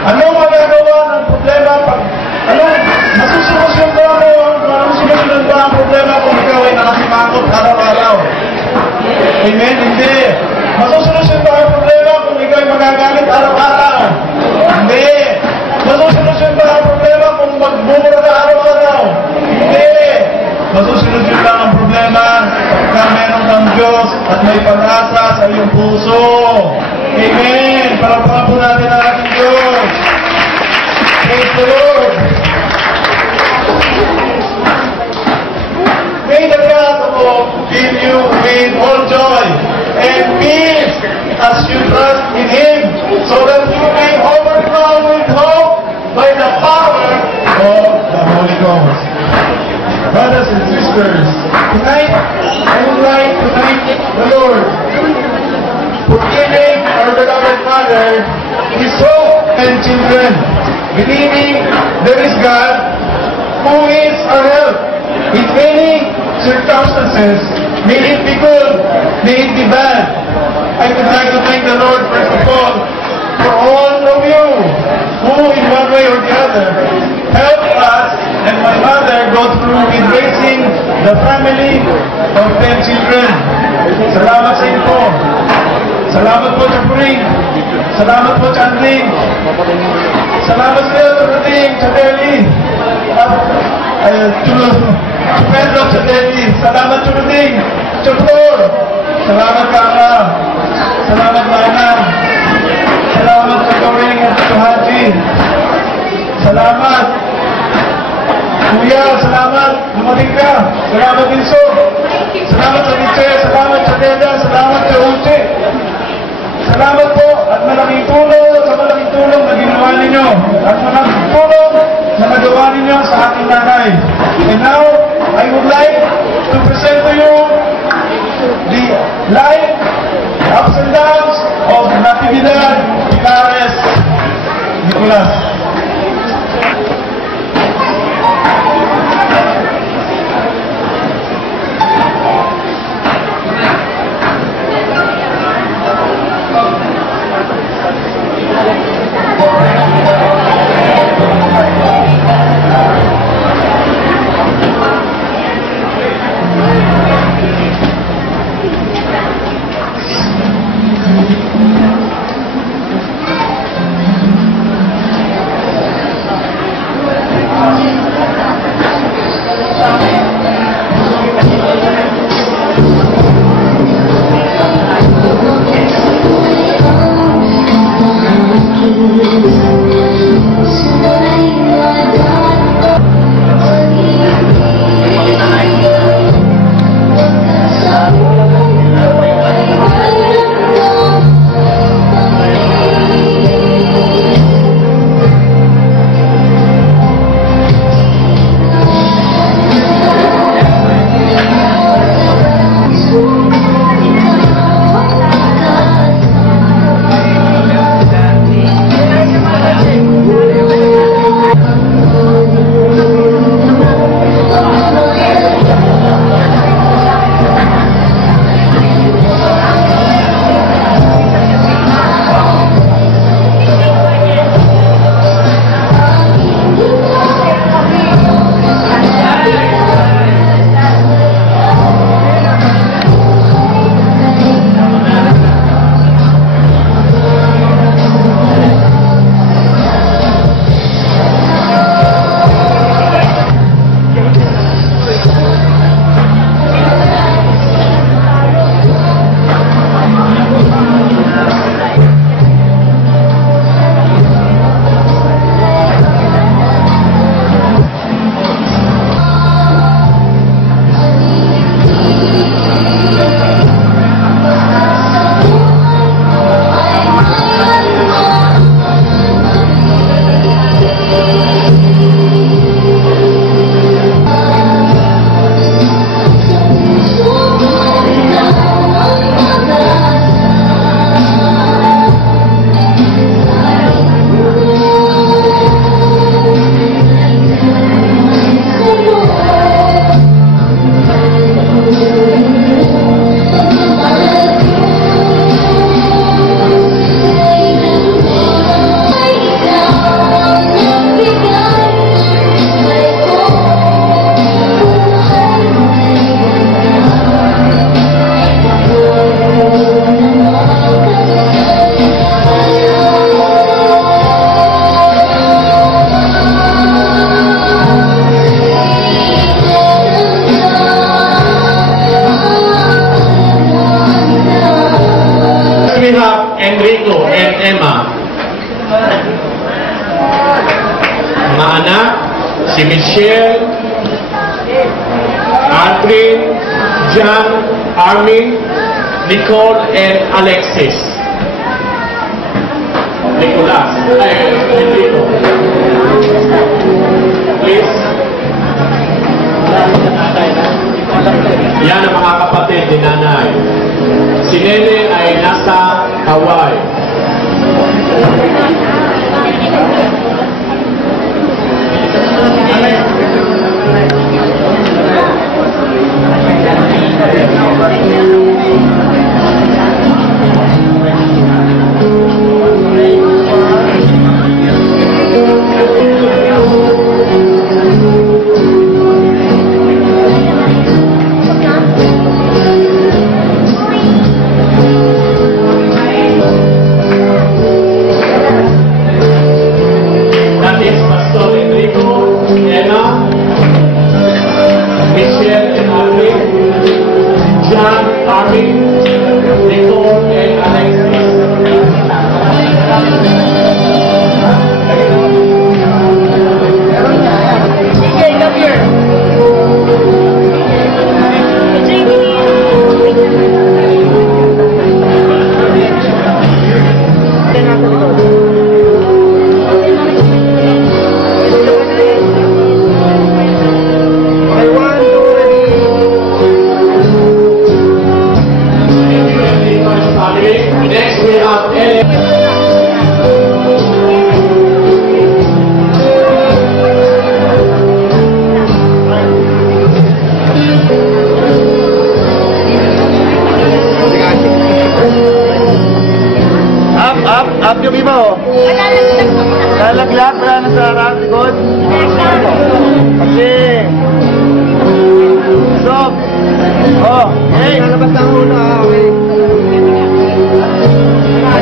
Anong magagawa ng problema pag, masusolusyon ba ang problema kung ikaw ay nakasimangot araw-araw? Amen? Hindi. Masusolusyon ba ang problema kung ikaw ay magagalit araw-araw? Hindi. Masusolusyon ba ang problema kung magbumura ka araw-araw? Hindi. Masusolusyon lang ang problema pagka meron kang Diyos at may pag-asa sa iyong puso. Amen. Palakpakan po natin ang ating Diyos. Praise the Lord. May the God of all fill you with all joy and peace as you trust in Him, so that you may overflow with hope by the power of the Holy Ghost. Brothers and sisters, tonight I would like to thank the Lord for giving our beloved Mother His hope and children, believing there is God who is our help in many circumstances, may it be good, may it be bad. I would like to thank the Lord first of all for all of you who in one way or the other help us and my mother go through with raising the family of 10 children. Salamat sa inyo po. Salamat po sa Puring. Salamat po sa Andring. Salamat sa iyo, Ruting, sa Deli. Pedro sa Deli. Salamat sa Ruting, sa Flor. Salamat Kaka. Salamat Lana. Salamat sa Kawing at sa Haji. Salamat Kuya, salamat. Dumating ka. Salamat Binso. Salamat sa Niche. Salamat sa Deda. Salamat sa Uche. Salamat po at malaking tulong na ginawa ninyo at malaking tulong na nagawa ninyo sa aking nanay. And now, I would like to present to you the life, ups and downs of Natividad Pilares Nicolas. mga anak, si Michelle, Aldrin, John, Armin, Nicole, and Alexis. Nicolas. Enrico. Please. Yan ang mga kapatid ni nanay. Si Nene ay nasa Hawaii. Up yung iba, oh. Lalaglag, wala na sa harap, likod. Okay. Stop. Oh, hey. Lalabas ang ulo, okay.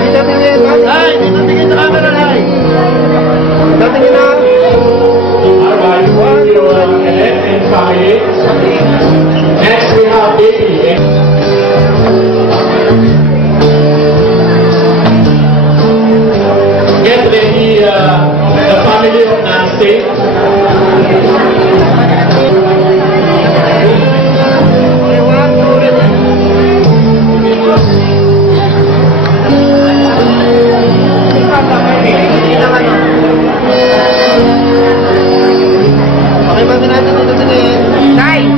Dito tingin. Ay, dito tingin sa camera, ay. Dito tingin na. Alright, thank you, Ellen and family. Next we have baby. Get ready, the family of Nancy. Okay, bago natin dito sa ngayon. Nice!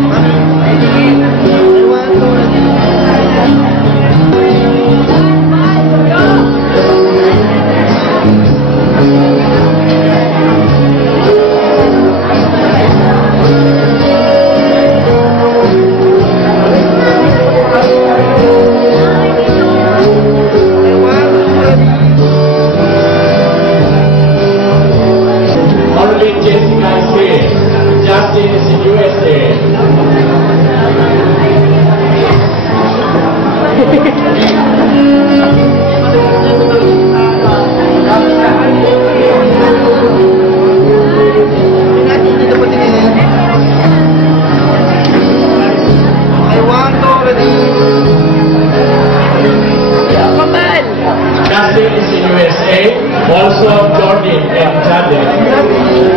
Also Jordan and Chadwick.